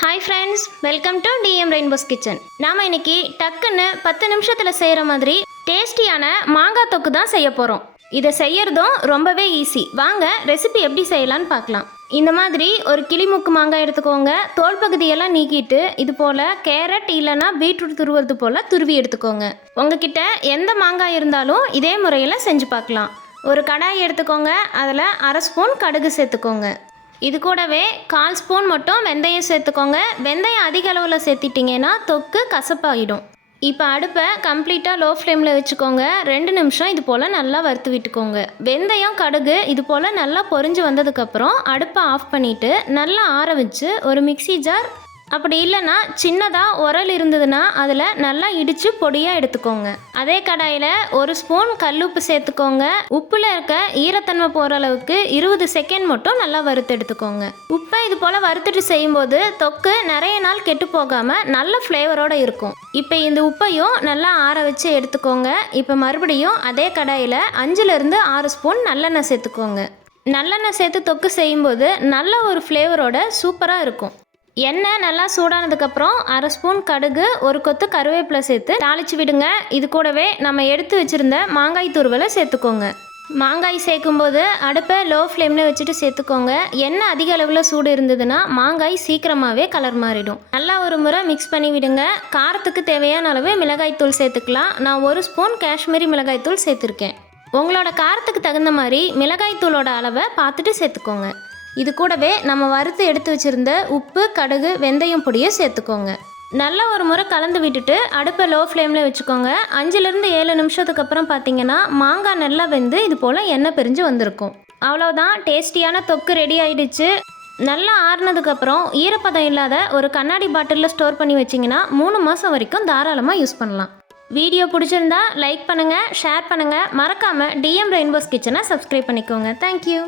Hi friends welcome to DM rainbow's kitchen நாம் இன்னைக்கு டக்குன்னு பத்து நிமிஷத்தில் செய்கிற மாதிரி டேஸ்டியான மாங்காய் தொக்கு தான் செய்ய போகிறோம் இதை செய்யறதும் ரொம்பவே ஈஸி வாங்க ரெசிபி எப்படி செய்யலான்னு பார்க்கலாம். இந்த மாதிரி ஒரு கிளிமுக்கு மாங்காய் எடுத்துக்கோங்க. தோல் பகுதியெல்லாம் நீக்கிட்டு இது போல் கேரட் இல்லைன்னா பீட்ரூட் துருவுறது போல் துருவி எடுத்துக்கோங்க. உங்ககிட்ட எந்த மாங்காய் இருந்தாலும் இதே முறையில் செஞ்சு பார்க்கலாம். ஒரு கடாய் எடுத்துக்கோங்க. அதில் அரை ஸ்பூன் கடுகு சேர்த்துக்கோங்க. இது கூடவே கால் ஸ்பூன் மட்டும் வெந்தயம் சேர்த்துக்கோங்க. வெந்தயம் அதிக அளவில் சேர்த்திட்டிங்கன்னா தொக்கு கசப்பாகிடும் இப்போ அடுப்பை கம்ப்ளீட்டாக லோ ஃப்ளேமில் வச்சுக்கோங்க. ரெண்டு நிமிஷம் இது போல் நல்லா வறுத்து விட்டுக்கோங்க. வெந்தயம் கடுகு இது போல் நல்லா பொறிஞ்சு வந்ததுக்கப்புறம் அடுப்பை ஆஃப் பண்ணிவிட்டு நல்லா ஆற வச்சு ஒரு மிக்ஸி ஜார் அப்படி இல்லைன்னா சின்னதாக உரல் இருந்ததுன்னா அதில் நல்லா இடித்து பொடியாக எடுத்துக்கோங்க. அதே கடாயில் ஒரு ஸ்பூன் கல்லுப்பு சேர்த்துக்கோங்க. உப்பில் இருக்க ஈரத்தன்மை போகிற அளவுக்கு இருபது செகண்ட் மட்டும் நல்லா வறுத்து எடுத்துக்கோங்க. உப்பை இது போல் வறுத்துட்டு செய்யும்போது தொக்கு நிறைய நாள் கெட்டு போகாமல் நல்ல ஃப்ளேவரோடு இருக்கும். இப்போ இந்த உப்பையும் நல்லா ஆற வச்சு எடுத்துக்கோங்க. இப்போ மறுபடியும் அதே கடாயில் அஞ்சுலேருந்து ஆறு ஸ்பூன் நல்லெண்ணெய் சேர்த்துக்கோங்க. நல்லெண்ணெய் சேர்த்து தொக்கு செய்யும்போது நல்ல ஒரு ஃப்ளேவரோட சூப்பராக இருக்கும். எண்ணெய் நல்லா சூடானதுக்கப்புறம் அரை ஸ்பூன் கடுகு ஒரு கொத்து கருவேப்பிலை சேர்த்து தாளிச்சு விடுங்க. இது கூடவே நம்ம எடுத்து வச்சுருந்த மாங்காய் துருவலை சேர்த்துக்கோங்க. மாங்காய் சேர்க்கும்போது அடுப்பை லோ ஃப்ளேமில் வச்சுட்டு சேர்த்துக்கோங்க. எண்ணெய் அதிக அளவில் சூடு இருந்ததுன்னா மாங்காய் சீக்கிரமாகவே கலர் மாறிடும். நல்லா ஒரு முறை மிக்ஸ் பண்ணி விடுங்க. காரத்துக்கு தேவையான அளவு மிளகாய்த்தூள் சேர்த்துக்கலாம். நான் ஒரு ஸ்பூன் காஷ்மீரி மிளகாய் தூள் சேர்த்துருக்கேன். உங்களோட காரத்துக்கு தகுந்த மாதிரி மிளகாய் தூளோட அளவை பார்த்துட்டு சேர்த்துக்கோங்க. இது கூடவே நம்ம வறுத்து எடுத்து வச்சுருந்த உப்பு கடுகு வெந்தயம் பொடியை சேர்த்துக்கோங்க. நல்லா ஒரு முறை கலந்து விட்டுட்டு அடுப்பை லோ ஃப்ளேமில் வச்சுக்கோங்க. அஞ்சுலேருந்து ஏழு நிமிஷத்துக்கு அப்புறம் பார்த்தீங்கன்னா மாங்காய் நல்லா வெந்து இது போல் எண்ணெய் பிரிஞ்சு வந்திருக்கும். அவ்வளோதான் டேஸ்டியான தொக்கு ரெடி ஆயிடுச்சு. நல்லா ஆறுனதுக்கப்புறம் ஈரப்பதம் இல்லாத ஒரு கண்ணாடி பாட்டிலில் ஸ்டோர் பண்ணி வச்சிங்கன்னா மூணு மாதம் வரைக்கும் தாராளமாக யூஸ் பண்ணலாம். வீடியோ பிடிச்சிருந்தா லைக் பண்ணுங்கள் ஷேர் பண்ணுங்கள் மறக்காமல் டிஎம் ரெயின்போஸ் கிச்சனை சப்ஸ்கிரைப் பண்ணிக்கோங்க. Thank you